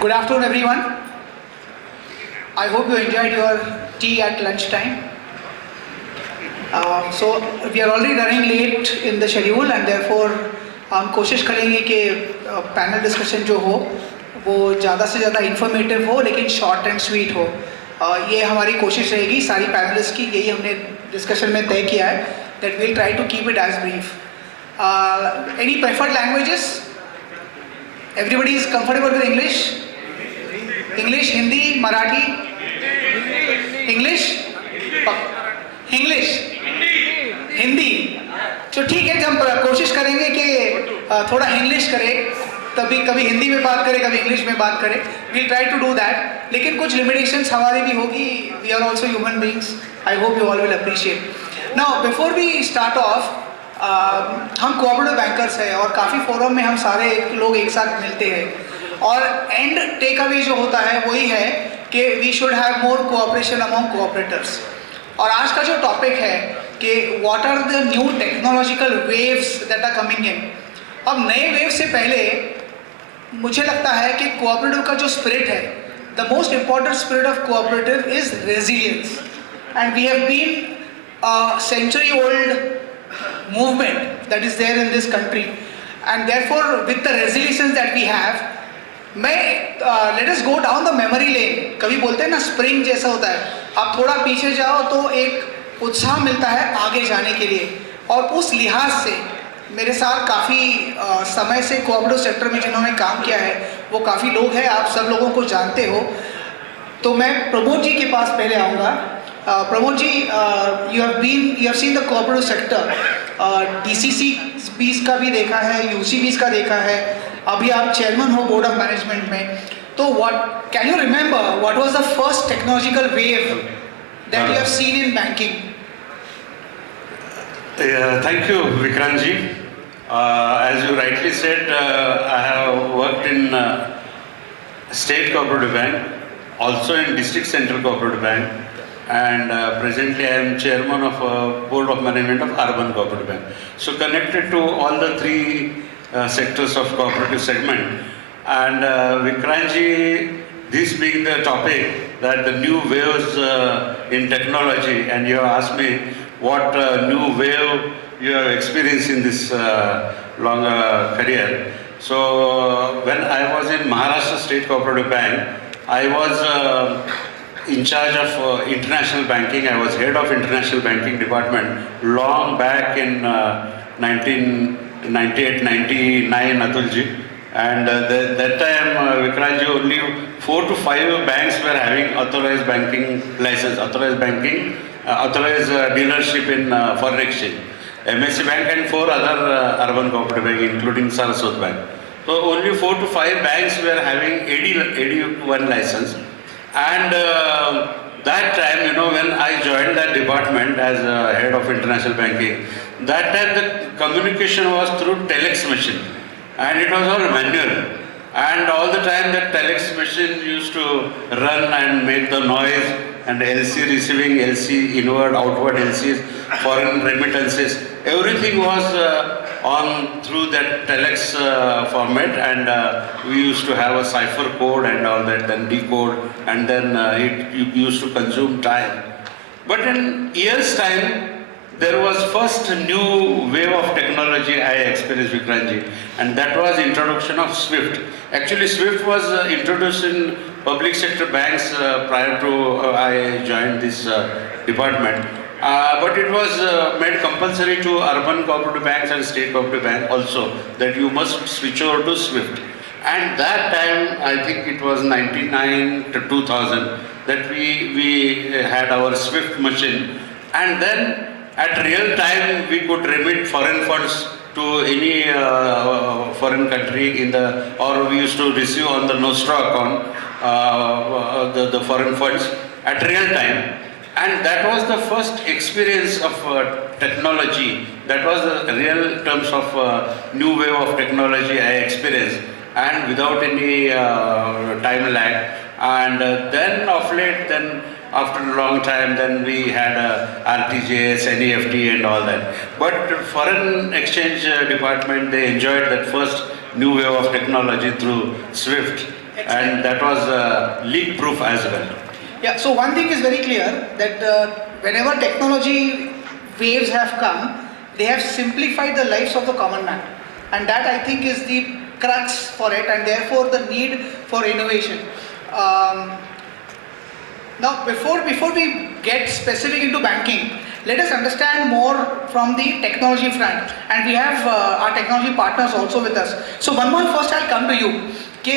Good afternoon, everyone. I hope you enjoyed your tea at lunchtime. So we are already running late in the schedule and therefore हम कोशिश करेंगे कि panel discussion जो हो वो ज़्यादा से ज़्यादा इंफॉर्मेटिव हो लेकिन शॉर्ट एंड स्वीट हो. ये हमारी कोशिश रहेगी सारी पैनलिस्ट की. यही हमने डिस्कशन में तय किया है that we'll try to keep it as brief. Any preferred languages? Everybody is comfortable with English? English, Hindi, Marathi? English? English? Hindi. तो ठीक है, जब हम कोशिश करेंगे कि थोड़ा इंग्लिश करें, तभी कभी हिंदी में बात करें, कभी इंग्लिश में बात करें. We try to do that. लेकिन कुछ लिमिटेशंस हमारी भी होगी. We are also human beings. I hope you all will appreciate. Now before we start off, हम कोऑपरेटिव बैंकर्स हैं और काफ़ी फोरम में हम सारे लोग एक साथ मिलते हैं और एंड टेक अवे जो होता है वही है कि we should have more cooperation among cooperators. और आज का जो टॉपिक है कि what are the new technological waves that are coming in. अब नए वेव से पहले मुझे लगता है कि कोऑपरेटिव का जो स्पिरिट है, the most important spirit of cooperative is resilience. And we have been century old movement that is there in this country, and therefore with the resilience that we have, let us go down the memory lane. कभी बोलते हैं ना स्प्रिंग जैसा होता है, आप थोड़ा पीछे जाओ तो एक उत्साह मिलता है आगे जाने के लिए. और उस लिहाज से मेरे साथ काफ़ी समय से कोऑपरेटिव सेक्टर में जिन्होंने काम किया है वो काफ़ी लोग हैं, आप सब लोगों को जानते हो. तो मैं प्रमोद जी के पास पहले आऊँगा. Pramod ji, you have seen the cooperative sector. DCCBs का भी देखा है, यूसीबीस का देखा है, अभी आप चेयरमैन हो बोर्ड ऑफ मैनेजमेंट में. तो what can you remember what was the first technological wave that you have seen in banking? Thank you, Vikrant ji. As you rightly said, I have worked in State Cooperative Bank, also in District Central Cooperative Bank, and presently I am chairman of Board of Management of Urban Cooperative Bank. So connected to all the three sectors of cooperative segment. And Vikrant ji, this being the topic that the new waves in technology, and you have asked me what new wave you have experienced in this long career. So when I was in Maharashtra State Cooperative Bank, I was in charge of international banking. I was head of international banking department long back in 1998-99, Atulji. And that time, Vikrant ji, only 4 to 5 banks were having authorized banking license, authorized dealership in foreign exchange. MSC Bank and 4 other urban cooperative bank, including Saraswat Bank. So only 4 to 5 banks were having AD1 license. And that time, when I joined that department as head of international banking, that time the communication was through telex machine, and it was all manual. And all the time that telex machine used to run and make the noise, and LC receiving, LC inward, outward LCs, foreign remittances, everything was on through that telex format, and we used to have a cipher code and all that, then decode, and then it used to consume time. But in years' time, there was first new wave of technology I experienced, Vikrant ji, and that was introduction of SWIFT. Actually, SWIFT was introduced in public sector banks prior to I joined this department. But it was made compulsory to urban cooperative banks and state cooperative bank also that you must switch over to SWIFT. And that time, I think it was 99 to 2000 that we had our SWIFT machine. And then at real time, we could remit foreign funds to any foreign country or we used to receive on the Nostro account the foreign funds at real time. And that was the first experience of technology. That was the real terms of new wave of technology I experienced, and without any time lag. And then of late, then after a long time, then we had RTGS, NEFT and all that. But foreign exchange department, they enjoyed that first new wave of technology through SWIFT. and that was leak proof as well. Yeah, so one thing is very clear that whenever technology waves have come, they have simplified the lives of the common man. And that I think is the crux for it, and therefore the need for innovation. Now, before we get specific into banking, let us understand more from the technology front. And we have our technology partners also with us. So, Manmohan, first I'll come to you. कि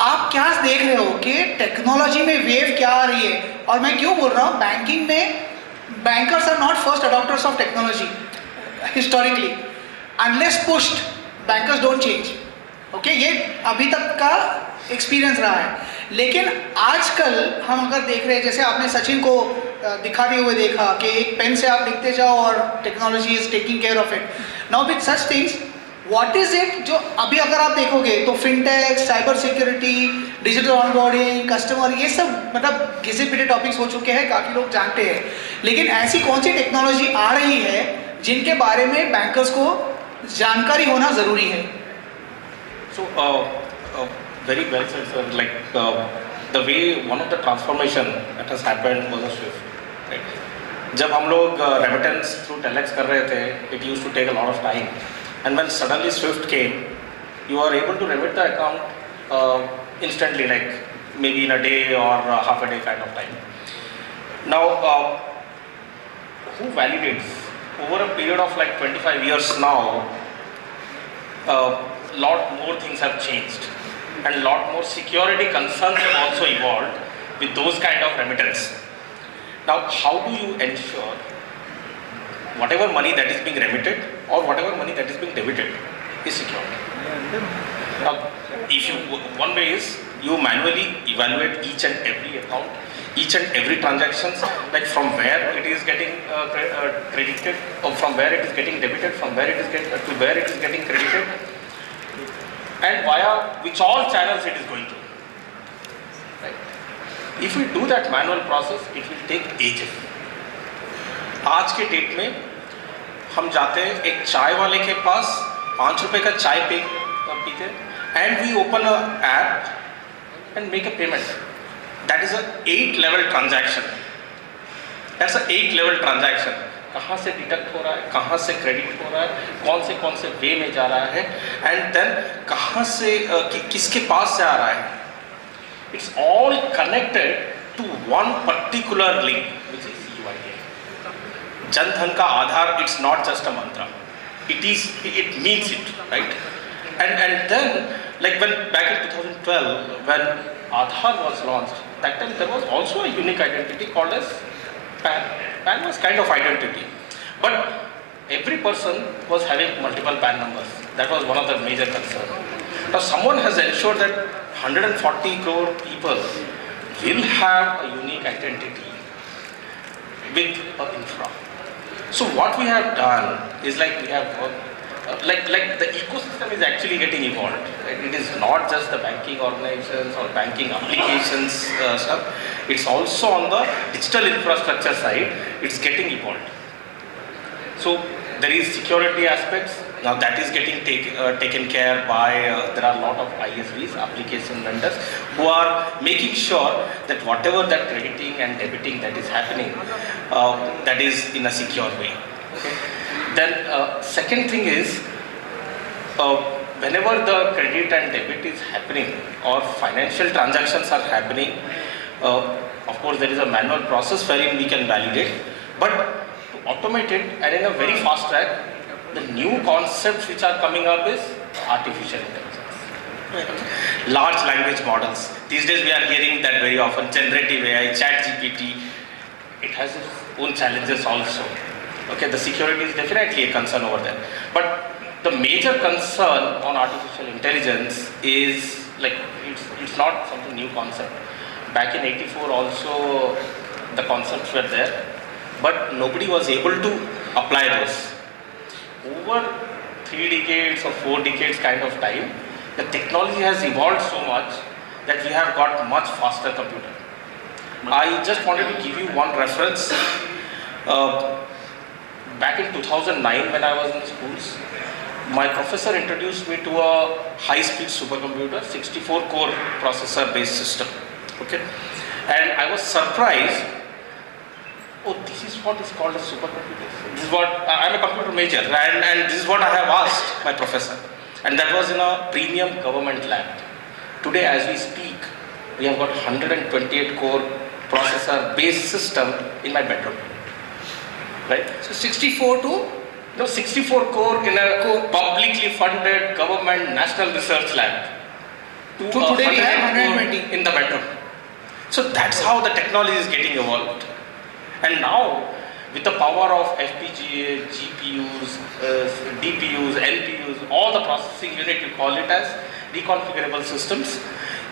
आप क्या देख रहे हो कि टेक्नोलॉजी में वेव क्या आ रही है, और मैं क्यों बोल रहा हूँ, बैंकिंग में bankers are not first adopters of technology historically. Unless pushed bankers don't change. Okay, ये अभी तक का एक्सपीरियंस रहा है. लेकिन आजकल हम अगर देख रहे हैं, जैसे आपने सचिन को दिखाते हुए देखा कि एक पेन से आप लिखते जाओ और technology is taking care of it. Now with such things, what is it जो अभी अगर आप देखोगे तो fintech, cyber security, digital onboarding, customer, ये सब मतलब घिसे पिटे टॉपिक्स हो चुके हैं, काफ़ी लोग जानते हैं. लेकिन ऐसी कौन सी टेक्नोलॉजी आ रही है जिनके बारे में बैंकर्स को जानकारी होना ज़रूरी है? So, very well said, sir. Like the way one of the transformation that has happened was a shift. Right? जब हम लोग remittance through telex कर रहे थे, it used to take a lot of time. And when suddenly Swift came, you are able to remit the account instantly, like maybe in a day or half a day kind of time. Now, who validates? Over a period of like 25 years now, lot more things have changed, and lot more security concerns have also evolved with those kind of remittance. Now, how do you ensure whatever money that is being remitted or whatever money that is being debited is secure? Now, if you, one way is you manually evaluate each and every account, each and every transactions, like from where it is getting credited, or from where it is getting debited, from where it is to where it is getting credited, and via which all channels it is going to. Right? If we do that manual process, it will take ages. आज के डेट में हम जाते हैं एक चाय वाले के पास, 5 रुपए का चाय पीते, and we open a app and make a payment. That is a 8-level transaction. That's a 8-level transaction. कहाँ से डिडक्ट हो रहा है, कहाँ से क्रेडिट हो रहा है, कौन से वे में जा रहा है, एंड देन कहाँ से किसके पास से आ रहा है. It's all connected to one particular link, which is UIDAI. Jan Dhan का आधार, it's not just a mantra. It means it, right? And then, like when back in 2012, when Aadhaar was launched, that time there was also a unique identity called as PAN. PAN was kind of identity, but every person was having multiple PAN numbers. That was one of the major concerns. Now someone has ensured that 140 crore people will have a unique identity with an infra. So what we have done is like we have like the ecosystem is actually getting evolved. Right? It is not just the banking organizations or banking applications stuff. It's also on the digital infrastructure side. It's getting evolved. So there is security aspects. Now that is getting taken care by, there are a lot of ISVs, application vendors, who are making sure that whatever that crediting and debiting that is happening, that is in a secure way. Okay? Then second thing is, whenever the credit and debit is happening or financial transactions are happening, of course there is a manual process wherein we can validate, but to automate it and in a very fast track, the new concepts which are coming up is artificial intelligence. Large language models. These days we are hearing that very often, generative AI, ChatGPT. It has its own challenges also. Okay, the security is definitely a concern over there. But the major concern on artificial intelligence is like it's not something new concept. Back in '84 also the concepts were there, but nobody was able to apply those. Over 3 decades or 4 decades kind of time, the technology has evolved so much that we have got much faster computer. I just wanted to give you one reference. Back in 2009 when I was in schools, my professor introduced me to a high-speed supercomputer, 64-core processor-based system. Okay, and I was surprised. Oh, this is what is called a supercomputer. This is what I'm a computer major, and this is what I have asked my professor, and that was in a premium government lab. Today, as we speak, we have got 128-core processor-based system in my bedroom. Right? So 64 to No, 64 core in a publicly funded government national research lab. To today we have 120 in the bedroom. So that's how the technology is getting evolved. And now, with the power of FPGA, GPUs, DPUs, NPUs, all the processing unit, you call it as reconfigurable systems,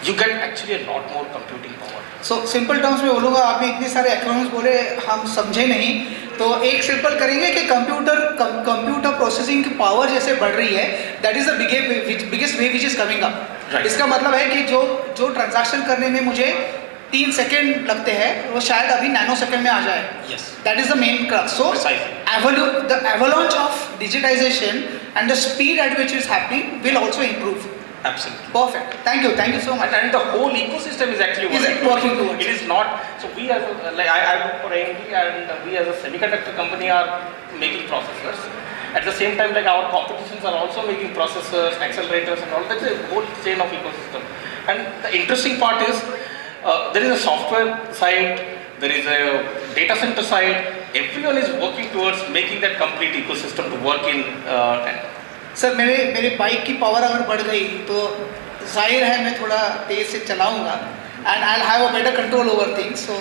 you get actually a lot more computing power. So simple terms में बोलूँगा, आपने इतने सारे एक्रोनिम्स बोले हम समझे नहीं, तो एक सिंपल करेंगे कि कंप्यूटर प्रोसेसिंग की पावर जैसे बढ़ रही है, that is the biggest way which is coming up. इसका मतलब है कि जो ट्रांजैक्शन करने में मुझे 3 सेकेंड लगते हैं वो शायद अभी नैनो सेकेंड में आ जाए। That is the main crux. So the avalanche of digitisation and the speed at which is happening will also improve. Absolutely. Perfect. Thank you so much. And the whole ecosystem is actually working towards it. Is not, so we as a, like I work for AMD, and we as a semiconductor company are making processors. At the same time, like our competitions are also making processors, accelerators and all. That's a whole chain of ecosystem. And the interesting part is, there is a software side, there is a data center side. Everyone is working towards making that complete ecosystem to work in sir मेरे बाइक की पावर अगर बढ़ गई तो जाहिर है मैं थोड़ा तेज़ से चलाऊंगा and I'll have a better control over things. So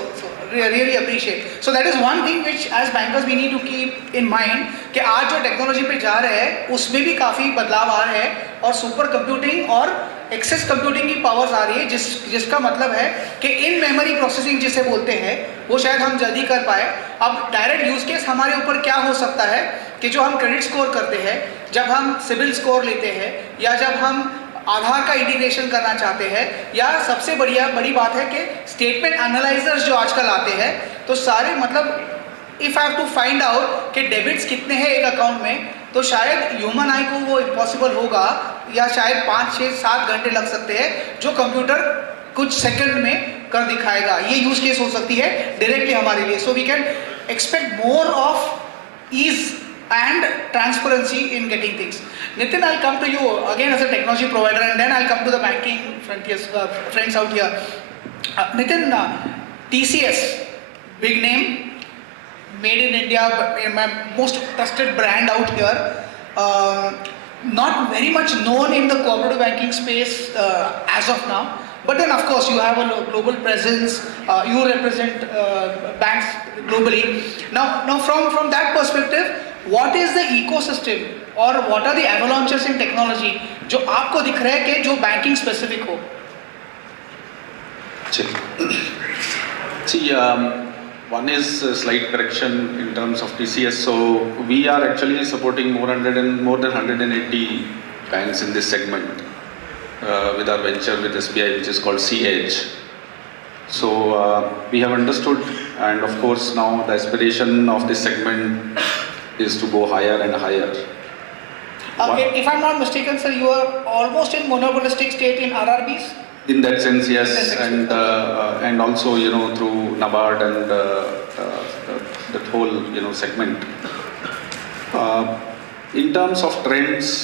really appreciate. So that is one thing which as bankers we need to keep in mind कि आज जो टेक्नोलॉजी पे जा रहे हैं उसमें भी काफ़ी बदलाव आ रहे हैं और सुपर कंप्यूटिंग और एक्सेस कंप्यूटिंग की पावर्स आ रही है जिसका मतलब है कि इन मेमोरी प्रोसेसिंग जिसे बोलते हैं वो शायद हम जल्दी कर पाए। अब डायरेक्ट यूज़ केस हमारे ऊपर क्या हो सकता है कि जो हम क्रेडिट स्कोर करते हैं, जब हम सिविल स्कोर लेते हैं या जब हम आधार का इंटीग्रेशन करना चाहते हैं, या सबसे बड़ी बात है कि स्टेटमेंट एनालाइजर्स जो आजकल आते हैं, तो सारे मतलब if I have to find out कि डेबिट्स कितने हैं एक अकाउंट में, तो शायद ह्यूमन आई को वो इम्पॉसिबल होगा या शायद 5, 6, 7 घंटे लग सकते हैं जो कंप्यूटर कुछ सेकंड में कर दिखाएगा। ये यूज केस हो सकती है डायरेक्टली हमारे लिए। So we can expect more of ease and transparency in getting things. Nitin, I'll come to you again as a technology provider, and then I'll come to the banking friends out here. Nitin, TCS, big name, made in India, my most trusted brand out here. Not very much known in the cooperative banking space as of now. But then of course you have a global presence, you represent banks globally. Now from that perspective, what is the ecosystem or what are the avalanches in technology जो आपको दिख रहा है कि जो banking specific हो? See, one is a slight correction in terms of TCS. So we are actually supporting more than 180 banks in this segment with our venture with SBI, which is called C-Edge. So we have understood, and of course now the aspiration of this segment is to go higher and higher. If I'm not mistaken, sir, you are almost in monopolistic state in RRBs? In that sense, yes, and also through NABARD and that whole segment. In terms of trends,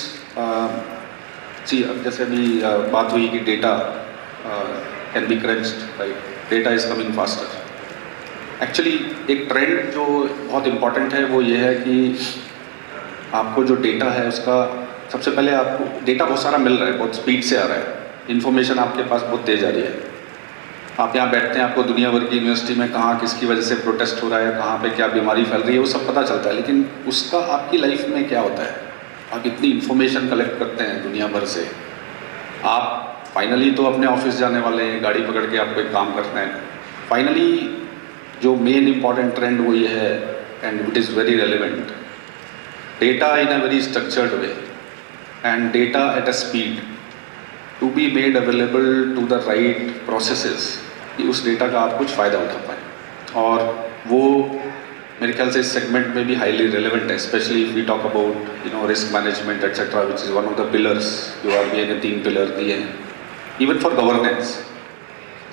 see, जैसे अभी बात हुई कि data can be crunched, right? Data is coming faster. Actually एक ट्रेंड जो बहुत इम्पॉर्टेंट है वो ये है कि आपको जो डेटा है उसका सबसे पहले आपको डेटा बहुत सारा मिल रहा है, बहुत स्पीड से आ रहा है, इन्फॉर्मेशन आपके पास बहुत तेज़ आ रही है। आप यहाँ बैठते हैं, आपको दुनिया भर की यूनिवर्सिटी में कहाँ किसकी वजह से प्रोटेस्ट हो रहा है, कहाँ पे क्या बीमारी फैल रही है, वो सब पता चलता है, लेकिन उसका आपकी लाइफ में क्या होता है? आप इतनी इन्फॉर्मेशन कलेक्ट करते हैं दुनिया भर से, आप फाइनली तो अपने ऑफिस जाने वाले हैं, गाड़ी पकड़ के आप कोई काम करते हैं, फाइनली जो मेन इम्पॉर्टेंट ट्रेंड वो ये है, and it is very relevant, data in a very structured way and data at a speed to be made available to the right processes, कि उस डेटा का आप कुछ फ़ायदा उठा पाएँ। और वो मेरे ख्याल से इस सेगमेंट में भी हाईली रेलेवेंट है, specially if we talk about risk management etcetera, which is one of the pillars जो आरबीआई ने 3 पिलर दिए हैं। Even for governance,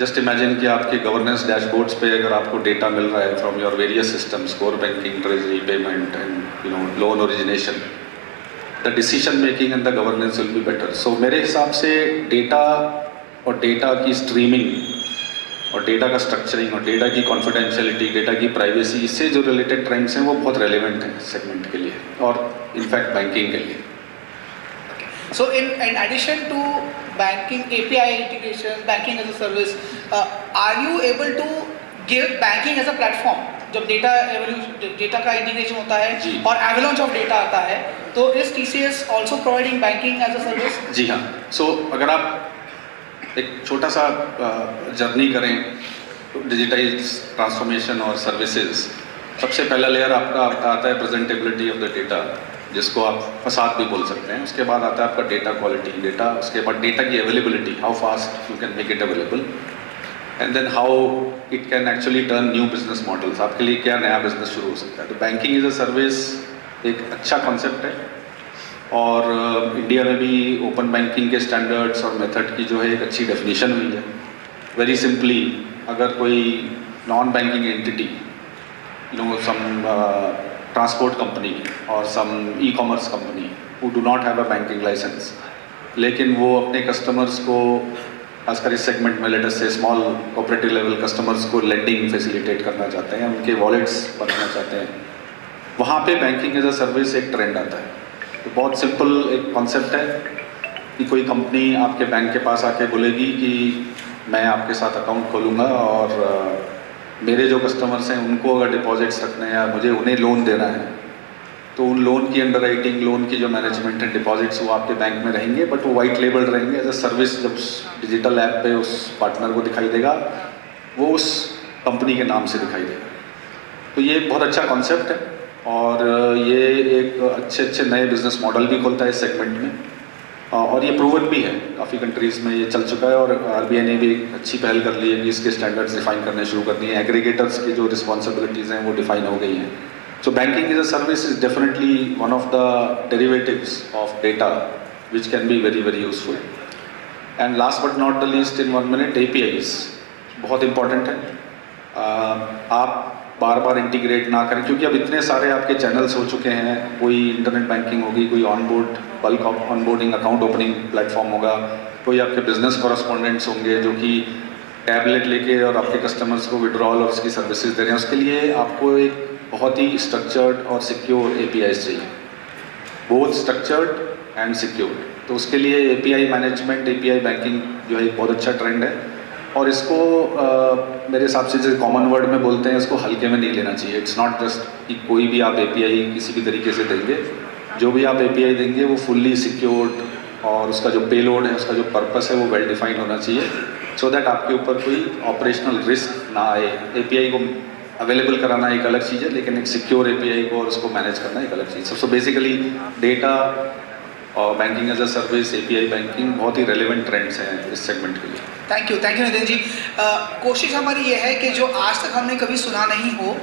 just imagine कि आपके गवर्नेंस डैशबोर्ड्स पे अगर आपको डेटा मिल रहा है from your various systems, core banking, treasury, payment and loan origination, the decision making and the governance will be better. So मेरे हिसाब से डेटा और डेटा की स्ट्रीमिंग और डेटा का स्ट्रक्चरिंग और डेटा की कॉन्फिडेंशियलिटी, डेटा की प्राइवेसी, इससे जो रिलेटेड ट्रेंड्स हैं वो बहुत रेलेवेंट हैं सेगमेंट के लिए और इनफैक्ट बैंकिंग के लिए। So in addition to banking API integration, banking as a service, are you able to give banking as a platform? जब डेटा का इंटीग्रेशन होता है जी। और एवलांच ऑफ डेटा आता है, तो is TCS also providing banking as a service? जी हाँ। सो अगर आप एक छोटा सा जर्नी करें डिजिटाइज ट्रांसफॉर्मेशन और सर्विसेज, सबसे पहला लेयर आपका आता है प्रेजेंटेबिलिटी ऑफ द डेटा, जिसको आप फसाद भी बोल सकते हैं। उसके बाद आता है आपका डेटा क्वालिटी, डेटा, उसके बाद डेटा की availability, how fast you can make it available, and then how it can actually turn new business models, आपके लिए क्या नया बिजनेस शुरू हो सकता है। तो बैंकिंग इज अ सर्विस एक अच्छा कॉन्सेप्ट है और इंडिया में भी ओपन बैंकिंग के स्टैंडर्ड्स और मेथड की जो है एक अच्छी डेफिनेशन हुई है। वेरी सिंपली, अगर कोई non banking entity some transport company और some e-commerce company who do not have a banking license, लेकिन वो अपने कस्टमर्स को, खासकर इस सेगमेंट में लेट अस से स्मॉल कोऑपरेटिव लेवल कस्टमर्स को लेंडिंग फैसिलिटेट करना चाहते हैं, उनके वॉलेट्स बनाना चाहते हैं, वहाँ पे बैंकिंग एज अ सर्विस एक ट्रेंड आता है। तो बहुत सिंपल एक कॉन्सेप्ट है कि कोई कंपनी आपके बैंक के पास आके बोलेगी कि मैं आपके साथ अकाउंट खोलूँगा और मेरे जो कस्टमर्स हैं उनको अगर डिपॉजिट्स रखने हैं या मुझे उन्हें लोन देना है, तो उन लोन की अंडरराइटिंग, लोन की जो मैनेजमेंट है, डिपॉजिट्स, वो आपके बैंक में रहेंगे, बट वो वाइट लेबल रहेंगे एज अ सर्विस। जब डिजिटल ऐप पे उस पार्टनर को दिखाई देगा, वो उस कंपनी के नाम से दिखाई देगा। तो ये बहुत अच्छा कॉन्सेप्ट है और ये एक अच्छे नए बिजनेस मॉडल भी खोलता है इस सेगमेंट में, और ये प्रूवन भी है, काफ़ी कंट्रीज़ में ये चल चुका है और आरबीआई ने भी एक अच्छी पहल कर ली है कि इसके स्टैंडर्ड्स डिफाइन करने शुरू कर दिए हैं, एग्रीगेटर्स की जो रिस्पॉन्सिबिलिटीज़ हैं वो डिफाइन हो गई हैं। सो banking is a service is definitely one of the derivatives of data which can be very very useful. And last but not the least in 1 minute, APIs बहुत इंपॉर्टेंट है। आप बार बार इंटीग्रेट ना करें, क्योंकि अब इतने सारे आपके चैनल्स हो चुके हैं, कोई इंटरनेट बैंकिंग होगी, कोई onboard bulk onboarding account opening platform होगा, कोई आपके बिजनेस कॉरेस्पॉन्डेंट्स होंगे जो कि टैबलेट लेके और आपके कस्टमर्स को विड्रॉल और उसकी सर्विसेज दे रहे हैं। उसके लिए आपको एक बहुत ही स्ट्रक्चर्ड और सिक्योर APIs चाहिए, बोथ स्ट्रक्चर्ड एंड सिक्योर्ड। तो उसके लिए API मैनेजमेंट, API बैंकिंग जो है एक बहुत अच्छा ट्रेंड है और इसको मेरे हिसाब से जैसे कॉमन वर्ड में बोलते हैं, इसको हल्के में नहीं लेना चाहिए। इट्स नॉट जस्ट कि कोई भी आप API किसी भी तरीके से देंगे, जो भी आप API देंगे वो फुल्ली सिक्योर्ड और उसका जो पेलोड है, उसका जो पर्पस है वो वेल डिफाइंड होना चाहिए, सो दैट आपके ऊपर कोई ऑपरेशनल रिस्क ना आए। API को अवेलेबल कराना एक अलग चीज़ है, लेकिन एक सिक्योर API को और उसको मैनेज करना एक अलग चीज़ है। सो बेसिकली डेटा और banking as a service, API banking बहुत ही रेलेवेंट ट्रेंड्स हैं इस सेगमेंट के लिए। Thank you Nitin ji. कोशिश हमारी ये है कि जो आज तक हमने कभी सुना नहीं हो,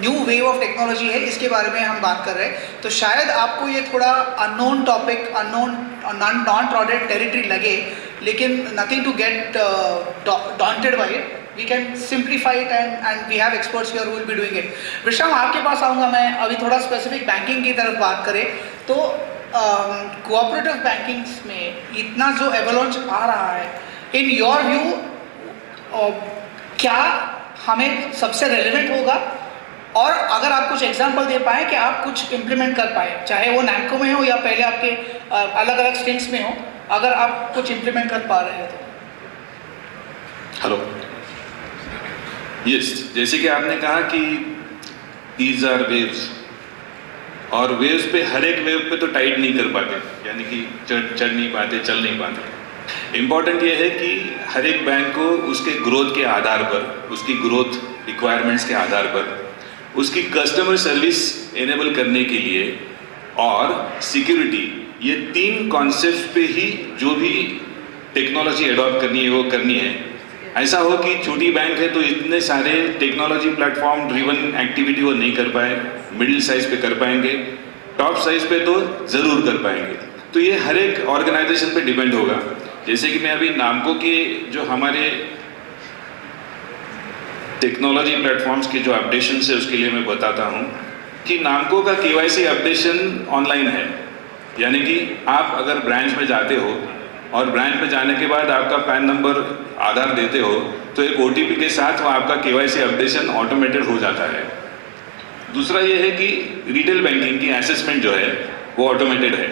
न्यू वेव ऑफ टेक्नोलॉजी है, इसके बारे में हम बात कर रहे हैं। तो शायद आपको ये थोड़ा unknown topic, unknown non trodden territory लगे, लेकिन nothing to get daunted by it. We can simplify it and we have experts here who will be doing it. विशाल, आपके पास आऊँगा मैं। अभी थोड़ा स्पेसिफिक बैंकिंग की तरफ बात करें तो कोऑपरेटिव बैंकिंग में इतना जो एवलांच आ रहा है, इन योर व्यू क्या हमें सबसे रेलेवेंट होगा, और अगर आप कुछ एग्जांपल दे पाए कि आप कुछ इम्प्लीमेंट कर पाए, चाहे वो नैमको में हो या पहले आपके अलग अलग स्ट्रीम्स में हो, अगर आप कुछ इम्प्लीमेंट कर पा रहे हैं तो। हेलो, यस, जैसे कि आपने कहा कि दीज आर वेव्स, और वेव्स पे हर एक वेव पे तो टाइट नहीं कर पाते, यानी कि चढ़ नहीं पाते, चल नहीं पाते। इम्पॉर्टेंट ये है कि हर एक बैंक को उसके ग्रोथ के आधार पर, उसकी ग्रोथ रिक्वायरमेंट्स के आधार पर, उसकी कस्टमर सर्विस एनेबल करने के लिए और सिक्योरिटी, ये 3 कॉन्सेप्ट्स पे ही जो भी टेक्नोलॉजी एडॉप्ट करनी है वो करनी है। ऐसा हो कि छोटी बैंक है तो इतने सारे टेक्नोलॉजी प्लेटफॉर्म ड्रिवन एक्टिविटी वो नहीं कर पाए, मिडिल साइज पे कर पाएंगे, टॉप साइज पे तो ज़रूर कर पाएंगे। तो ये हर एक ऑर्गेनाइजेशन पे डिपेंड होगा। जैसे कि मैं अभी नामको के जो हमारे टेक्नोलॉजी प्लेटफॉर्म्स के जो अपडेशन है उसके लिए मैं बताता हूँ कि नामको का KYC अपडेशन ऑनलाइन है। यानी कि आप अगर ब्रांच में जाते हो और ब्रांच में जाने के बाद आपका पैन नंबर आधार देते हो तो एक OTP के साथ वो आपका KYC अपडेशन ऑटोमेटेड हो जाता है। दूसरा ये है कि रिटेल बैंकिंग की असेसमेंट जो है वो ऑटोमेटेड है।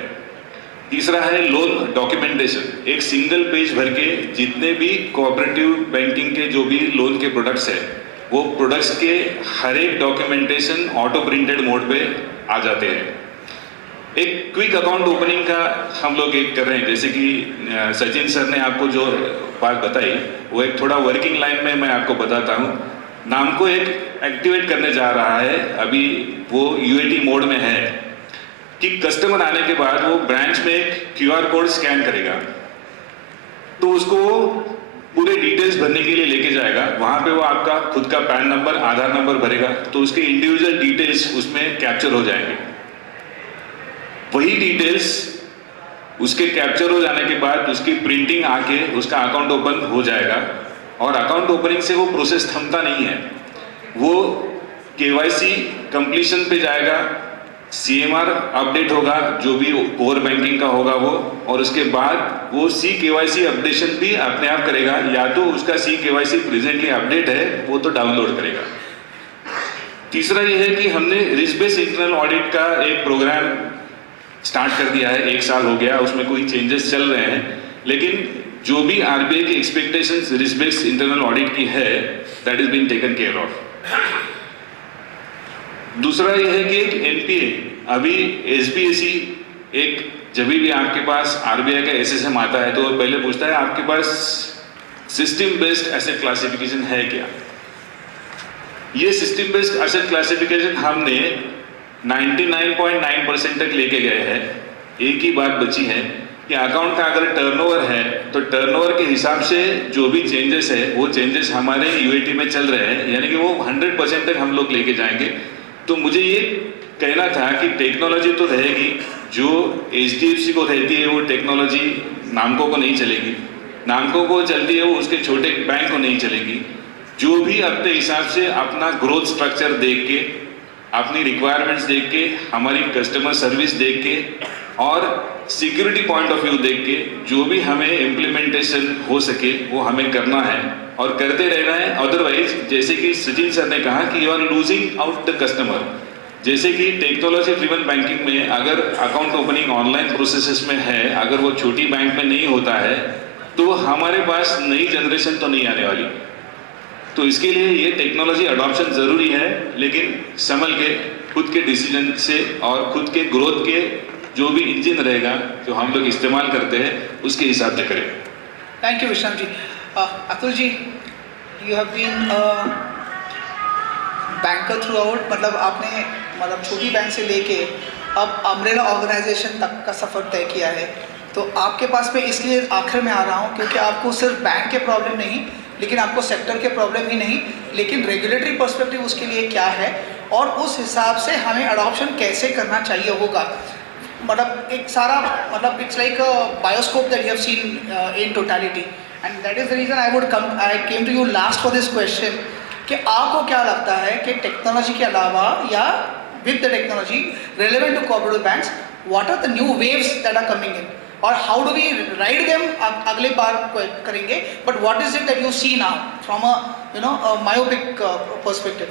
तीसरा है लोन डॉक्यूमेंटेशन, एक सिंगल पेज भर के जितने भी कोऑपरेटिव बैंकिंग के जो भी लोन के प्रोडक्ट्स है वो प्रोडक्ट्स के हर एक डॉक्यूमेंटेशन ऑटो प्रिंटेड मोड पे आ जाते हैं। एक क्विक अकाउंट ओपनिंग का हम लोग एक कर रहे हैं, जैसे कि सचिन सर ने आपको जो बात बताई वो एक थोड़ा वर्किंग लाइन में मैं आपको बताता हूँ। नामको एक एक्टिवेट करने जा रहा है, अभी वो UAT मोड में है कि कस्टमर आने के बाद वो ब्रांच में एक QR कोड स्कैन करेगा तो उसको पूरे डिटेल्स भरने के लिए लेके जाएगा। वहां पे वो आपका खुद का पैन नंबर, आधार नंबर भरेगा तो उसके इंडिविजुअल डिटेल्स उसमें कैप्चर हो जाएंगे। वही डिटेल्स उसके कैप्चर हो जाने के बाद उसकी प्रिंटिंग आके उसका अकाउंट ओपन हो जाएगा। और अकाउंट ओपनिंग से वो प्रोसेस थमता नहीं है, वो KYC कंप्लीशन पे जाएगा, CMR अपडेट होगा जो भी कोर बैंकिंग का होगा वो, और उसके बाद वो CKYC अपडेशन भी अपने आप करेगा। या तो उसका CKYC प्रेजेंटली अपडेट है वो तो डाउनलोड करेगा। तीसरा ये है कि हमने रिस्क बेस्ड इंटरनल ऑडिट का एक प्रोग्राम स्टार्ट कर दिया है, 1 साल हो गया, उसमें कोई चेंजेस चल रहे हैं, लेकिन जो भी RBI की expectations risk based internal audit की है that is been taken care of. दूसरा यह है कि एक NPA, अभी SBSE एक जब भी आपके पास RBI का SSM आता है तो पहले पूछता है आपके पास सिस्टम बेस्ड एसेट क्लासिफिकेशन है क्या। ये सिस्टम बेस्ड एसेट क्लासिफिकेशन हमने 99.9% तक लेके गए हैं। एक ही बात बची है कि अकाउंट का अगर टर्नओवर है तो टर्नओवर के हिसाब से जो भी चेंजेस है वो चेंजेस हमारे UAT में चल रहे हैं, यानी कि वो 100% तक हम लोग लेके जाएंगे। तो मुझे ये कहना था कि टेक्नोलॉजी तो रहेगी, जो HDFC को रहती है वो टेक्नोलॉजी नामको को नहीं चलेगी, नामको को चलती है वो उसके छोटे बैंक को नहीं चलेगी। जो भी अपने हिसाब से अपना ग्रोथ स्ट्रक्चर देख के, अपनी रिक्वायरमेंट्स देख के, हमारी कस्टमर सर्विस देख के और सिक्योरिटी पॉइंट ऑफ व्यू देख के जो भी हमें इम्प्लीमेंटेशन हो सके वो हमें करना है और करते रहना है। अदरवाइज जैसे कि सचिन सर ने कहा कि you are losing out the customer, जैसे कि टेक्नोलॉजी ड्रिवन बैंकिंग में अगर अकाउंट ओपनिंग ऑनलाइन प्रोसेसेस में है, अगर वो छोटी बैंक में नहीं होता है तो हमारे पास नई जनरेशन तो नहीं आने वाली। तो इसके लिए ये टेक्नोलॉजी अडॉप्शन ज़रूरी है, लेकिन संभल के खुद के डिसीजन से और खुद के ग्रोथ के जो भी इंजन रहेगा जो हम लोग इस्तेमाल करते हैं उसके हिसाब से करें। Thank you Vishram ji. Atul ji, you have been banker throughout, मतलब आपने मतलब छोटी बैंक से लेके अब अम्ब्रेला ऑर्गेनाइजेशन तक का सफ़र तय किया है। तो आपके पास में इसलिए आखिर में आ रहा हूँ क्योंकि आपको सिर्फ बैंक के प्रॉब्लम नहीं, लेकिन आपको सेक्टर के प्रॉब्लम ही नहीं, लेकिन रेगुलेटरी पर्सपेक्टिव उसके लिए क्या है और उस हिसाब से हमें अडॉप्शन कैसे करना चाहिए होगा। मतलब एक सारा मतलब it's like a bioscope that you have seen in totality, and that is the reason I came to you last for this question कि आपको क्या लगता है कि टेक्नोलॉजी के अलावा या with the technology relevant to cooperative banks, what are the new waves that are coming in और how do we ride them, अगले बार करेंगे, but what is it that you see now from a myopic perspective.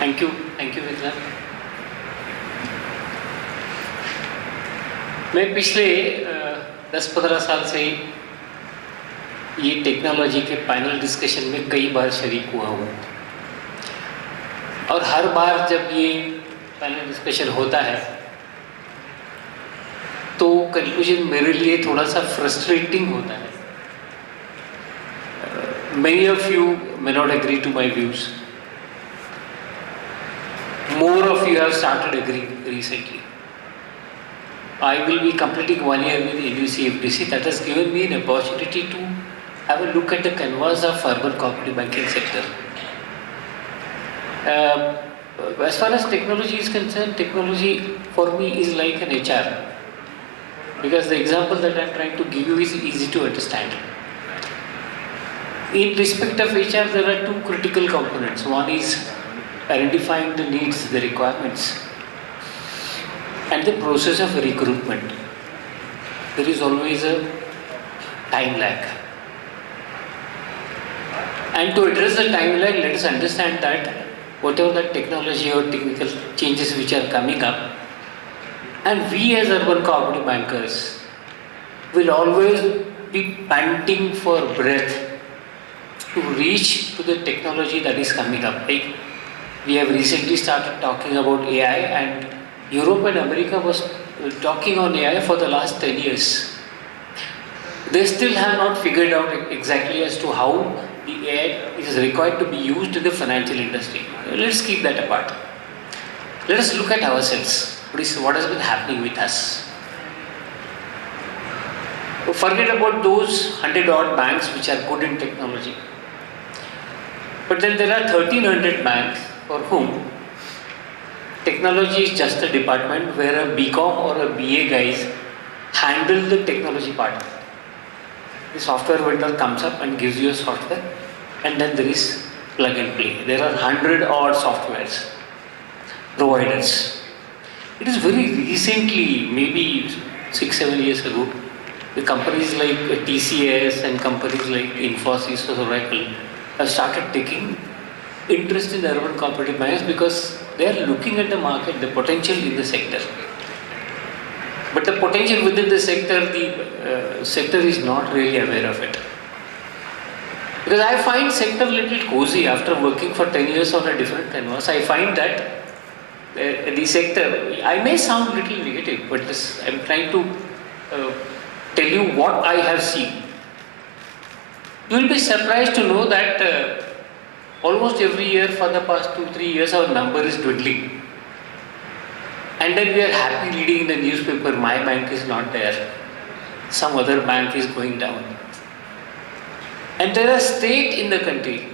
Thank you Vikrant. मैं पिछले 10-15 साल से ये टेक्नोलॉजी के पैनल डिस्कशन में कई बार शरीक हुआ हूँ और हर बार जब ये पैनल डिस्कशन होता है तो कंक्लूजन मेरे लिए थोड़ा सा फ्रस्ट्रेटिंग होता है। Many of you may not agree to my views. More of you have started agreeing recently. I will be completing 1 year with NUC FDC. That has given me an opportunity to have a look at the canvas of urban cooperative banking sector. As far as technology is concerned, technology for me is like an HR. Because the example that I am trying to give you is easy to understand. In respect of HR, there are two critical components. One is identifying the needs, the requirements, and the process of recruitment. There is always a time lag. And to address the time lag, let us understand that whatever the technology or technical changes which are coming up, and we as urban cooperative bankers will always be panting for breath to reach to the technology that is coming up. Like we have recently started talking about AI, and Europe and America was talking on AI for the last 10 years. They still have not figured out exactly as to how the AI is required to be used in the financial industry. Let's keep that apart. Let us look at ourselves. What has been happening with us? Forget about those 100 odd banks which are good in technology. But then there are 1300 banks for whom technology is just a department where a BCom or a BA guys handle the technology part. The software vendor comes up and gives you a software, and then there is plug and play. There are 100 odd softwares providers. It is very recently, maybe 6-7 years ago, the companies like TCS and companies like Infosys or Oracle have started taking interest in urban cooperative banks because they are looking at the market, the potential in the sector. But the potential within the sector is not really aware of it. Because I find sector a little cozy after working for 10 years on a different canvas. I find that the sector, I may sound a little negative, but I'm trying to tell you what I have seen. You will be surprised to know that almost every year for the past 2-3 years our number is dwindling. And then we are happy reading in the newspaper, my bank is not there. Some other bank is going down. And there are states in the country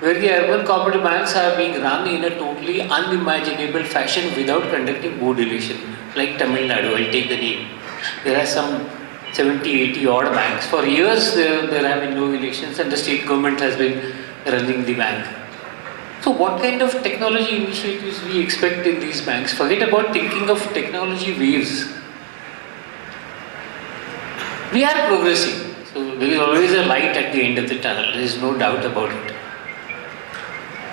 where the urban cooperative banks are being run in a totally unimaginable fashion without conducting board election. Like Tamil Nadu, I'll take the name. There are some 70-80 odd banks. For years there have been no elections and the state government has been running the bank. So what kind of technology initiatives we expect in these banks? Forget about thinking of technology waves. We are progressing. So there is always a light at the end of the tunnel. There is no doubt about it.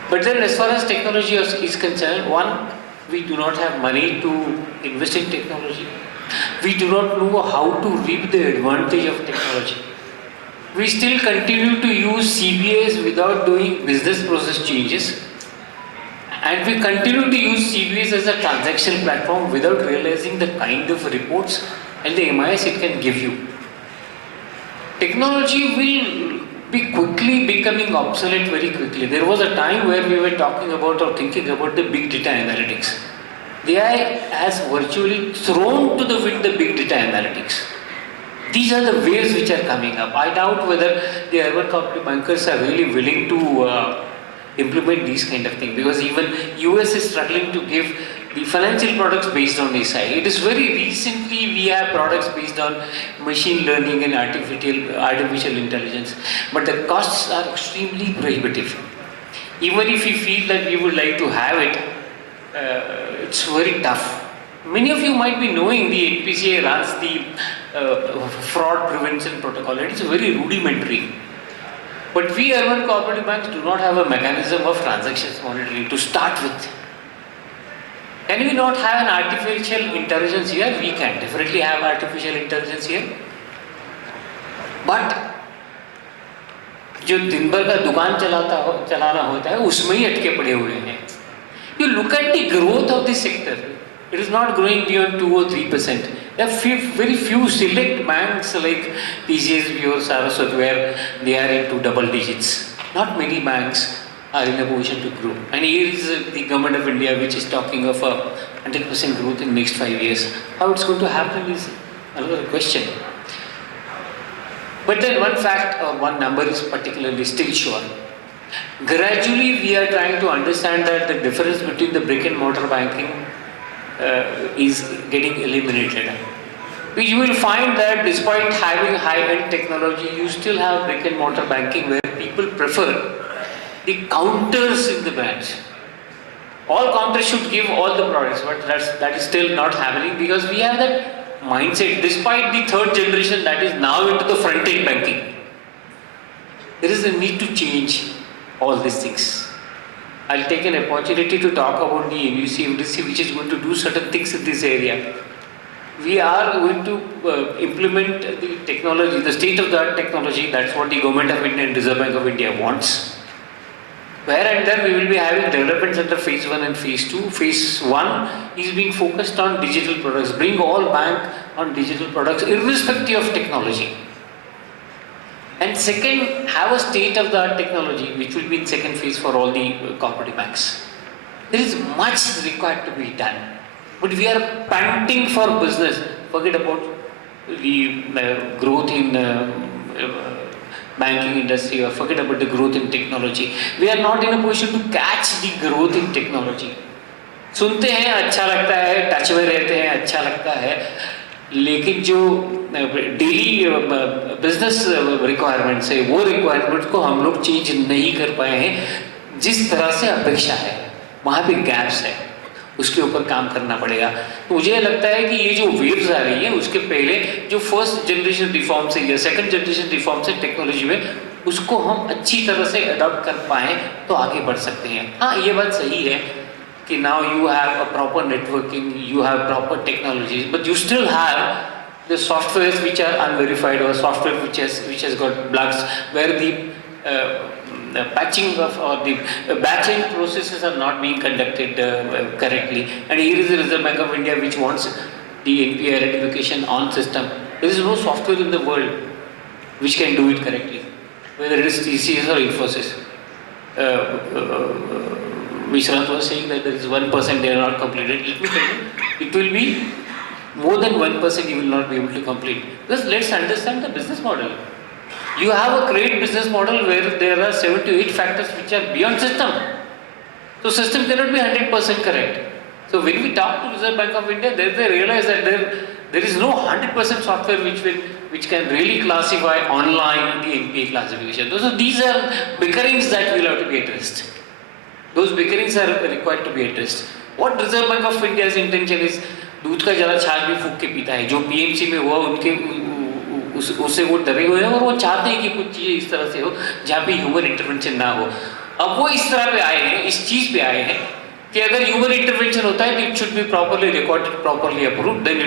But then as far as technology is concerned, one, we do not have money to invest in technology. We do not know how to reap the advantage of technology. We still continue to use CBAs without doing business process changes. And we continue to use CBAs as a transaction platform without realizing the kind of reports and the MIS it can give you. Technology will be quickly becoming obsolete very quickly. There was a time where we were talking about or thinking about the big data analytics. The AI has virtually thrown to the wind the big data analytics. These are the waves which are coming up. I doubt whether the urban cooperative bankers are really willing to implement these kind of things, because even US is struggling to give the financial products based on SI. It is very recently we have products based on machine learning and artificial intelligence, but the costs are extremely prohibitive. Even if we feel that we would like to have it, it's very tough. Many of you might be knowing the NPCI runs the fraud prevention protocol. It is very rudimentary. But we urban cooperative banks do not have a mechanism of transactions monitoring to start with. Can we not have an artificial intelligence here? We can definitely have artificial intelligence here. But जो दिन भर का दुकान चलाना होता है उसमें ही अटके पड़े हुए हैं. You look at the growth of the sector. It is not growing beyond 2 or 3%. There are very few select banks like PCSB or Saraswat where they are into double digits. Not many banks are in a position to grow. And here is the government of India which is talking of a 100% growth in next 5 years. How it's going to happen is another question. But then one fact or one number is particularly still sure. Gradually we are trying to understand that the difference between the brick and mortar banking is getting eliminated. You will find that despite having high-end technology, you still have brick and mortar banking where people prefer the counters in the branch. All counters should give all the products, but that is still not happening because we have that mindset. Despite the third generation that is now into the front-end banking, there is a need to change all these things. I'll take an opportunity to talk about the NUC which is going to do certain things in this area. We are going to implement the technology, the state-of-the-art technology. That's what the Government of India and Reserve Bank of India wants. Where and then we will be having developments under phase 1 and phase 2. Phase 1 is being focused on digital products. Bring all bank on digital products irrespective of technology. And second, have a state-of-the-art technology which will be in second phase for all the cooperative banks. There is much required to be done. But we are panting for business. Forget about the growth in banking industry or forget about the growth in technology. We are not in a position to catch the growth in technology. सुनते हैं अच्छा लगता है, टच में रहते हैं अच्छा लगता है, लेकिन जो डेली बिजनेस रिक्वायरमेंट्स है वो रिक्वायरमेंट्स को हम लोग चेंज नहीं कर पाए हैं जिस तरह से अपेक्षा है. वहाँ पे गैप्स है, उसके ऊपर काम करना पड़ेगा. तो मुझे लगता है कि ये जो वेव्स आ रही है उसके पहले जो फर्स्ट जनरेशन रिफॉर्म्स है या सेकंड जनरेशन रिफॉर्म्स है टेक्नोलॉजी में, उसको हम अच्छी तरह से अडॉप्ट कर पाएँ तो आगे बढ़ सकते हैं. हाँ, ये बात सही है कि now you have a proper networking, you have proper technologies, but you still have the softwares which are unverified or software which has got bugs where the patching of or the batch-end processes are not being conducted correctly. And here is the Reserve Bank of India which wants the NPI identification on system. There is no software in the world which can do it correctly, whether it is TCS or Infosys. Vishwanath was saying that there is 1% they are not completed. Let me tell you, it will be more than 1% you will not be able to complete. Because let's understand the business model. You have a great business model where there are 7 to 8 factors which are beyond system. So system cannot be 100% correct. So when we talk to Reserve Bank of India, they realize that there is no 100% software which can really classify online the NPA classification. So these are bickerings that will have to be addressed. Those bickerings are required to be addressed. What Reserve Bank of India's intention is, दूध का जरा छाछ भी फूक के पीता है. जो PMC में हुआ उनके उससे वो डरे हुए हैं और वो चाहते हैं कि कुछ चीज़ें इस तरह से हो जहाँ पे ह्यूमन इंटरवेंशन ना हो. अब वो इस तरह पे आए हैं, इस चीज़ पे आए हैं कि अगर ह्यूमन इंटरवेंशन होता है तो it should be properly recorded, properly approved, then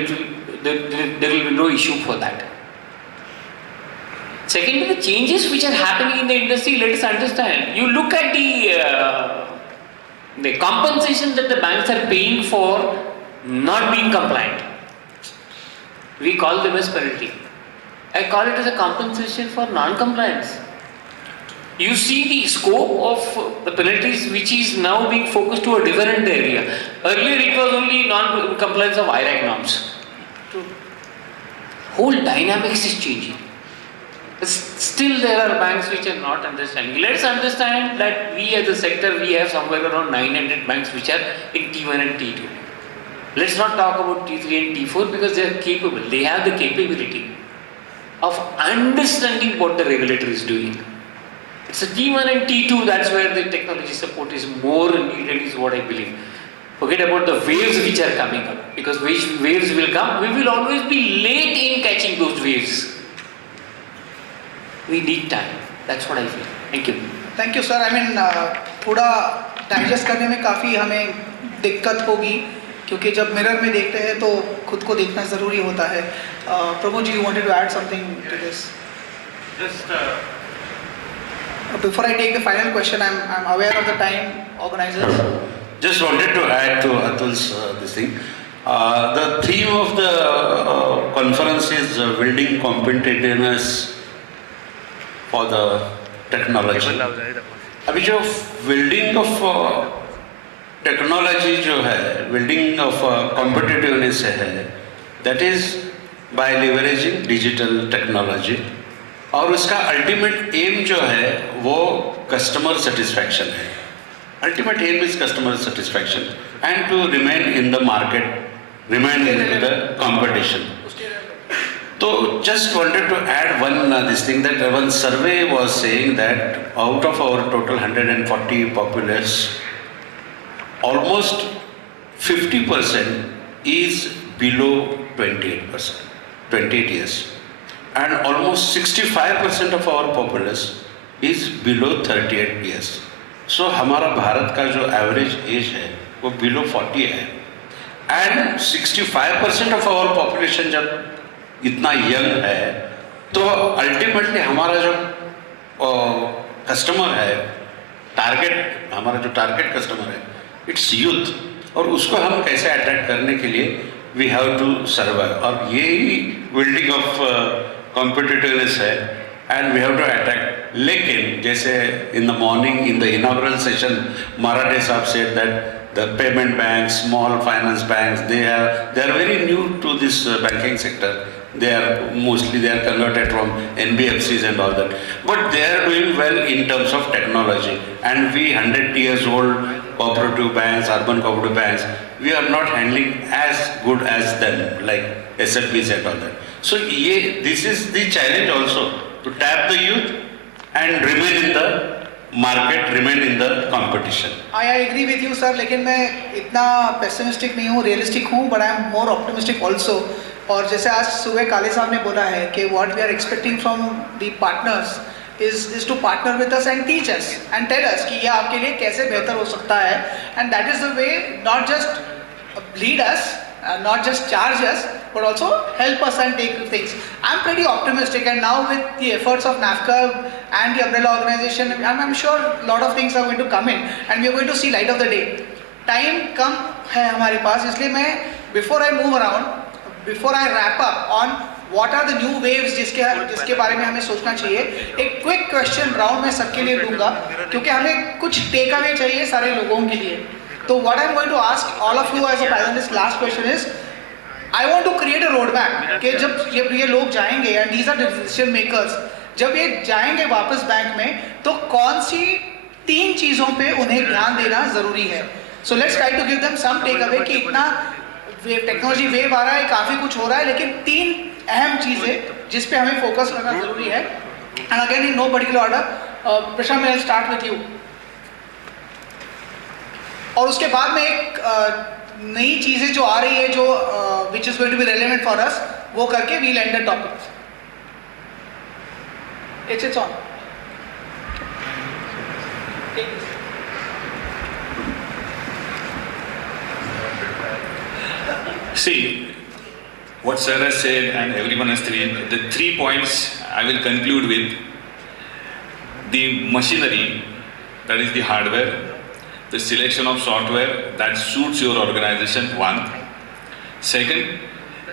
there will be no issue for that. Secondly, the changes which are happening in the industry, let us understand. You look at the compensation that the banks are paying for not being compliant. We call them as penalty. I call it as a compensation for non-compliance. You see the scope of the penalties which is now being focused to a different area. Earlier it was only non-compliance of IRAC norms. Whole dynamics is changing. Still there are banks which are not understanding. Let's understand that we as a sector, we have somewhere around 900 banks which are in T1 and T2. Let's not talk about T3 and T4 because they are capable. They have the capability of understanding what the regulator is doing. It's a T1 and T2, that's where the technology support is more needed is what I believe. Forget about the waves which are coming up, because waves will come, we will always be late in catching those waves. We need time. That's what I feel. Thank you. Thank you sir. I mean थोड़ा डाइजेस्ट करने में काफ़ी हमें दिक्कत होगी क्योंकि जब मिरर में देखते हैं तो खुद को देखना ज़रूरी होता है. Prabhu ji, you wanted to add something to this? Before I take the final question, I'm aware of the time, organizers. Just wanted to add to Atul's this thing. The theme of the conference is building competitiveness for the technology. अभी जो building of technology जो है building of competitiveness है, that is by leveraging digital technology, और उसका ultimate aim जो है वो कस्टमर सेटिस्फैक्शन है. Ultimate aim is customer satisfaction and to remain in the market, remain in the competition. So just wanted to add one this thing, that one survey was saying that out of our total 140 populace, almost 50% is below 28%, 28 years, and almost 65% of our populace is below 38 years. So हमारा भारत का जो average age है वो below 40 है, and 65% of our population जब इतना यंग है तो अल्टीमेटली हमारा जो कस्टमर है, टारगेट, हमारा जो टारगेट कस्टमर है, इट्स यूथ, और उसको हम कैसे अट्रैक्ट करने के लिए वी हैव टू सर्वाइव, और यही बिल्डिंग ऑफ कॉम्पिटिटिवनेस है, and we have to attract. लेकिन जैसे in the morning in the inaugural session Marathe साहब said that the payment banks, small finance banks, they are very new to this banking sector. They are converted from NBFCs and all that, but they are doing well in terms of technology. And we 100 years old cooperative banks, urban cooperative banks, we are not handling as good as them, like SFBs and all that. So this is the challenge also, to tap the youth and remain in the market, remain in the competition. I agree with you sir, लेकिन मैं इतना pessimistic नहीं हूँ, realistic हूँ, but I am more optimistic also. और जैसे आज सुबह काले साहब ने बोला है कि what we are expecting from the partners is to partner with us and teach us and tell us कि ये आपके लिए कैसे बेहतर हो सकता है, and that is the way, not just lead us, not just charge us, but also help us and take things. I'm pretty optimistic, and now with the efforts of NAFCA and the umbrella organization, I'm sure a lot of things are going to come in and we are going to see light of the day. Time कम है हमारे पास, इसलिए मैं before I move around, before I wrap up on what are the new waves जिसके बारे में हमें सोचना चाहिए, एक क्विक क्वेश्चन राउंड में सबके लिए दूंगा, क्योंकि हमें कुछ टेक अवे चाहिए सारे लोगों के लिए. तो what I'm going to ask all of you as a panelist, last question is, I want to create a roadmap कि जब ये लोग जाएंगे, and these are the decision makers, जब ये जाएंगे वापस बैंक में, तो कौन सी 3 चीज़ों पे उन्हें ध्यान देना ज़रूरी है. So let's try to give them some take away कि इतना टेक्नोलॉजी वेव आ रहा है, काफ़ी कुछ हो रहा है, लेकिन 3 अहम चीज़ें जिस पे हमें फोकस करना ज़रूरी है. And again in no particular order, Prashant, मैं स्टार्ट विथ यू, और उसके बाद में एक नई चीज़ें जो आ रही है, जो which is going to be relevant for us, वो करके we'll end the topic. It's on. See, what sir has said and everyone has the 3 points I will conclude with: the machinery, that is the hardware, the selection of software that suits your organization, 1. Second,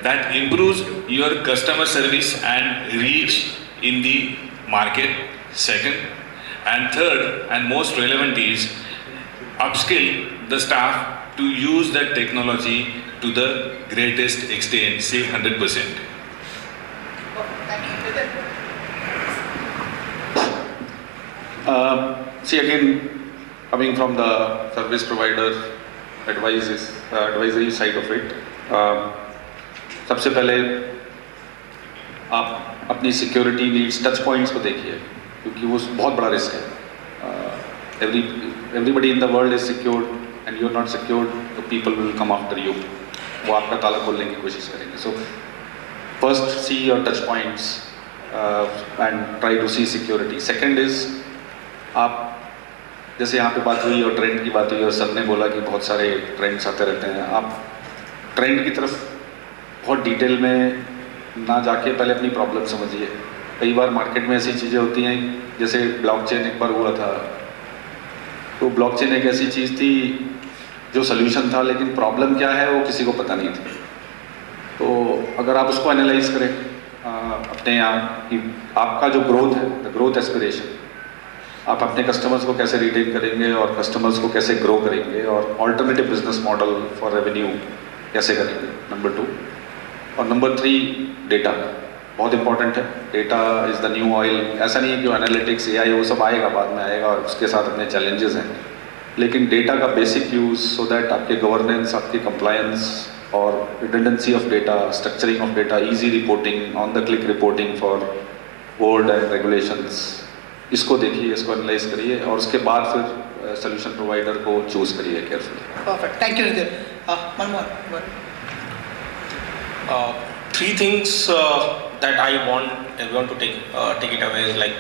that improves your customer service and reach in the market, 2nd. And third and most relevant is upskill the staff to use that technology to the greatest extent, say 100%. See, again, coming from the service provider advisory side of it, सबसे पहले आप अपनी security needs, touch points को देखिए, क्योंकि वो बहुत बड़ा रिस्क है. Everybody in the world is secured and you are not secured, the people will come after you. वो आपका ताला खोलने की कोशिश करेंगे. So first see your touch points and try to see security. Second is, आप जैसे यहाँ पे बात हुई और ट्रेंड की बात हुई और सर ने बोला कि बहुत सारे ट्रेंड्स आते रहते हैं, आप ट्रेंड की तरफ बहुत डिटेल में ना जाके पहले अपनी प्रॉब्लम समझिए. कई बार मार्केट में ऐसी चीज़ें होती हैं, जैसे ब्लॉकचेन एक बार हुआ था, तो ब्लॉकचेन एक ऐसी चीज़ थी जो सोल्यूशन था, लेकिन प्रॉब्लम क्या है वो किसी को पता नहीं थी. तो अगर आप उसको एनालाइज करें अपने आप कि आपका जो ग्रोथ है, द ग्रोथ एस्पिरेशन, आप अपने कस्टमर्स को कैसे रिटेन करेंगे और कस्टमर्स को कैसे ग्रो करेंगे और alternative business model for revenue कैसे करेंगे, नंबर 2। और नंबर 3, डेटा बहुत इंपॉर्टेंट है। Data is the new oil. ऐसा नहीं है कि एनालिटिक्स AI वो सब आएगा, बाद में आएगा और उसके साथ अपने चैलेंजेस हैं, लेकिन डेटा का बेसिक यूज़ सो दैट आपके गवर्नेंस, आपकी कंप्लायंस और redundancy of data, structuring of data, easy reporting, on the click reporting for board and regulations, इसको देखिए, इसको एनालाइज करिए और उसके बाद फिर सोल्यूशन प्रोवाइडर को चूज करिए carefully. Perfect. Thank you, Nitin. One more. Three things that I want everyone to take it away is like,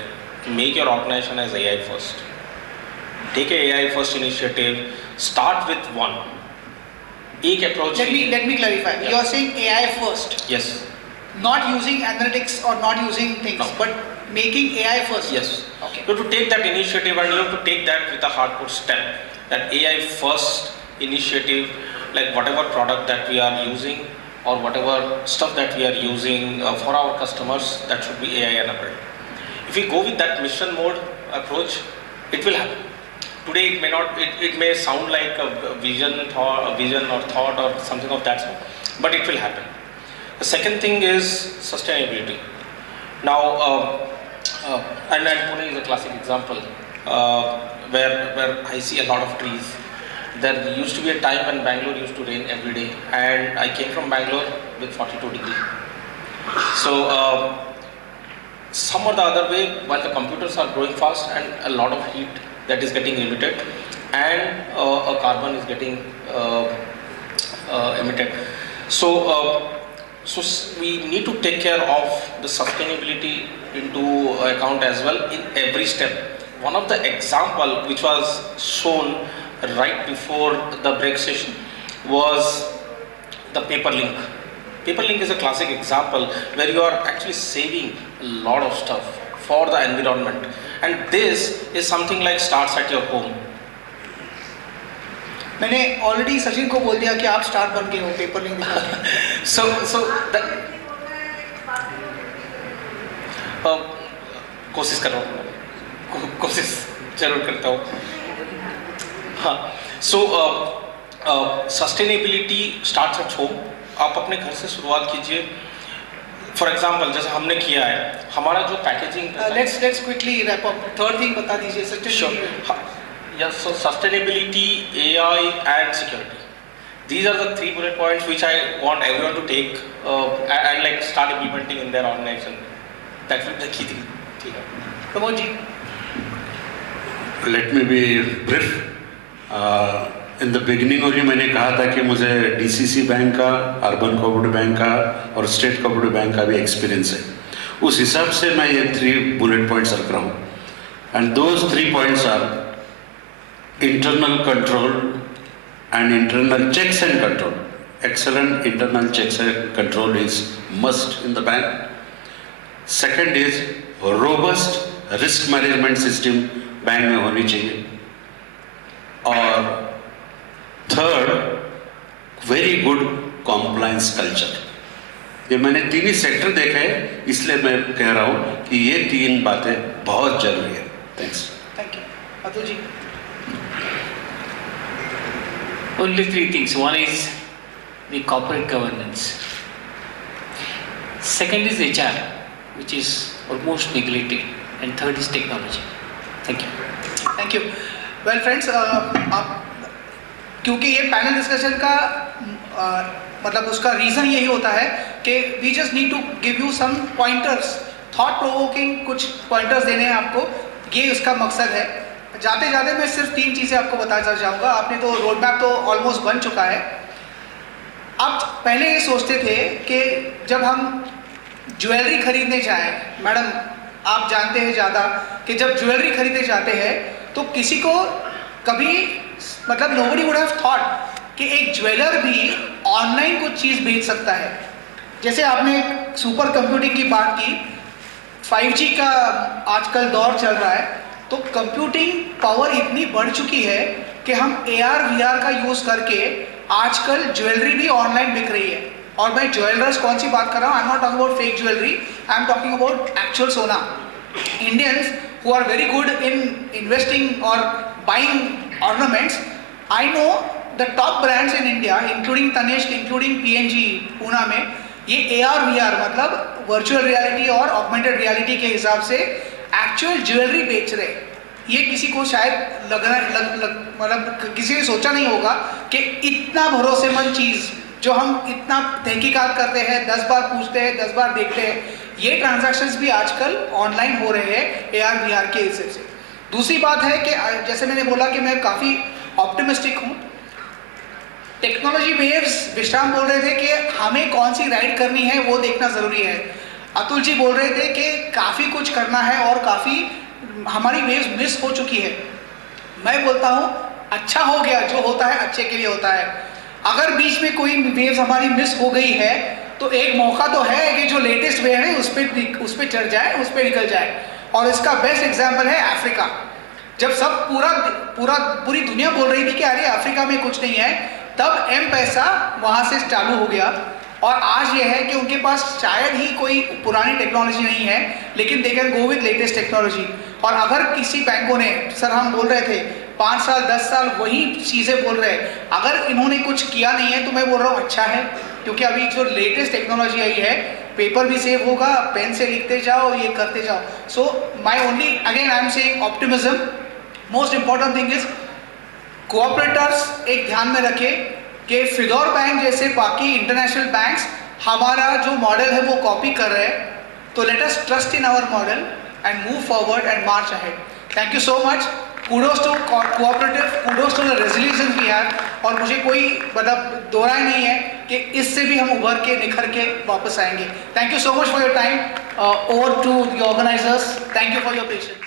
make your organization as AI first. Take a AI first initiative. Start with one. एक approach. Let me clarify. Yeah. You are saying AI first, Yes. not using analytics or not using things, No. but making AI first. Yes. Okay. You have to take that initiative and you have to take that with a hardcore step. That AI first initiative, like whatever product that we are using or whatever stuff that we are using for our customers, that should be AI enabled. If we go with that mission mode approach, it will happen. Today it may not, it may sound like a vision or thought or something of that sort, but it will happen. The second thing is sustainability. Now, and Pune is a classic example where I see a lot of trees. There used to be a time when Bangalore used to rain every day, and I came from Bangalore with 42 degrees. So some or the other way, while the computers are growing fast and a lot of heat that is getting emitted, and a carbon is getting emitted. So we need to take care of the sustainability into account as well in every step. One of the example which was shown right before the break session was the paper link. Paper link is a classic example where you are actually saving a lot of stuff for the environment, and this is something like starts at your home. मैंने ऑलरेडी सचिन को बोल दिया कि आप स्टार्ट बन गए हो paper link So कोशिश कर रहा हूँ, कोशिश जरूर करता हूँ। हाँ, so sustainability starts at home. आप अपने घर से शुरुआत कीजिए। फॉर एग्जाम्पल जैसे हमने किया है, हमारा जो packaging let's quickly wrap up. Third thing बता दीजिए Sachin. Yes, so sustainability, AI and security. These are the 3 bullet points which I want everyone to take and like start implementing in their organization. That will be the key thing. Pramod ji. Let me be brief. In the beginning only मैंने कहा था कि मुझे DCC bank का, urban cooperative bank का और state cooperative bank का भी एक्सपीरियंस है। उस हिसाब से मैं ये 3 bullet points रख रहा हूँ। And those 3 points are internal control and internal checks and control. Excellent internal checks and control is must in the bank. Second is robust risk management system bank में होनी चाहिए। और third very good compliance culture. ये मैंने 3 ही सेक्टर देखे हैं, इसलिए मैं कह रहा हूँ कि ये 3 बातें बहुत जरूरी है। Thanks. Thank you. Atul ji. Only 3 things. One is the corporate governance. Second is HR, which is almost neglected. And third is technology. Thank you. Thank you. Well friends, क्योंकि ये पैनल डिस्कशन का मतलब उसका रीज़न यही होता है कि we just need to give you some pointers, thought provoking कुछ पॉइंटर्स देने हैं आपको, ये उसका मकसद है। जाते जाते मैं सिर्फ 3 चीज़ें आपको बताना चाहूँगा। आपने तो रोड मैप तो ऑलमोस्ट बन चुका है। आप पहले ये सोचते थे कि जब हम ज्वेलरी खरीदने जाएं, मैडम आप जानते हैं ज़्यादा कि जब ज्वेलरी खरीदने जाते हैं तो किसी को कभी मतलब नोबडी वुड हैव थॉट कि एक ज्वेलर भी ऑनलाइन कुछ चीज़ बेच सकता है। जैसे आपने सुपर कंप्यूटिंग की बात की, 5G का आजकल दौर चल रहा है, तो कंप्यूटिंग पावर इतनी बढ़ चुकी है कि हम AR VR का यूज़ करके आजकल ज्वेलरी भी ऑनलाइन बिक रही है। और मैं ज्वेलर्स कौन सी बात कर रहा हूँ, I am not talking about fake jewellery, I am talking about actual सोना। Indians who are very good in investing or buying ornaments. I know the top brands in India, including Tanishq, including PNG, Pune में ये AR VR मतलब virtual reality और augmented reality के हिसाब से actual jewellery बेच रहे हैं. ये किसी को शायद मतलब किसी ने सोचा नहीं होगा कि इतना भरोसेमंद चीज़ जो हम इतना तहकीकात करते हैं, 10 बार पूछते हैं, 10 बार देखते हैं, ये ट्रांजैक्शंस भी आजकल ऑनलाइन हो रहे हैं AR VR के हिसाब से. दूसरी बात है कि जैसे मैंने बोला कि मैं काफ़ी ऑप्टिमिस्टिक हूँ. टेक्नोलॉजी वेव्स, विश्राम बोल रहे थे कि हमें कौन सी राइड करनी है वो देखना ज़रूरी है. अतुल जी बोल रहे थे कि काफ़ी कुछ करना है और काफ़ी हमारी वेव्स मिस हो चुकी है. मैं बोलता हूँ अच्छा हो गया, जो होता है अच्छे के लिए होता है. अगर बीच में कोई वेव्स हमारी मिस हो गई है तो एक मौका तो है कि जो लेटेस्ट वेव है उस पर चढ़ जाए, उस पर निकल जाए. और इसका बेस्ट एग्जाम्पल है अफ्रीका. जब सब पूरी दुनिया बोल रही थी कि अरे अफ्रीका में कुछ नहीं है, तब M-पैसा वहाँ से चालू हो गया. और आज ये है कि उनके पास शायद ही कोई पुरानी टेक्नोलॉजी नहीं है, लेकिन they can go with latest technology. और अगर किसी बैंकों ने, सर हम बोल रहे थे 5 साल 10 साल वही चीज़ें बोल रहे हैं, अगर इन्होंने कुछ किया नहीं है तो मैं बोल रहा हूँ अच्छा है, क्योंकि अभी जो लेटेस्ट टेक्नोलॉजी आई है, पेपर भी सेव होगा, पेन से लिखते जाओ, ये करते जाओ. So my only again I am saying optimism. Most important thing is cooperators एक ध्यान में रखें कि फिदौर बैंक जैसे बाकी इंटरनेशनल बैंक्स हमारा जो मॉडल है वो कॉपी कर रहे हैं. तो let us trust in our model and move forward and march ahead. Thank you so much. Kudos to cooperative, kudos to the resolution we have. और मुझे कोई मतलब दो राय नहीं है कि इससे भी हम उभर के निखर के वापस आएंगे. Thank you so much for your time. Over to the organisers. Thank you for your patience.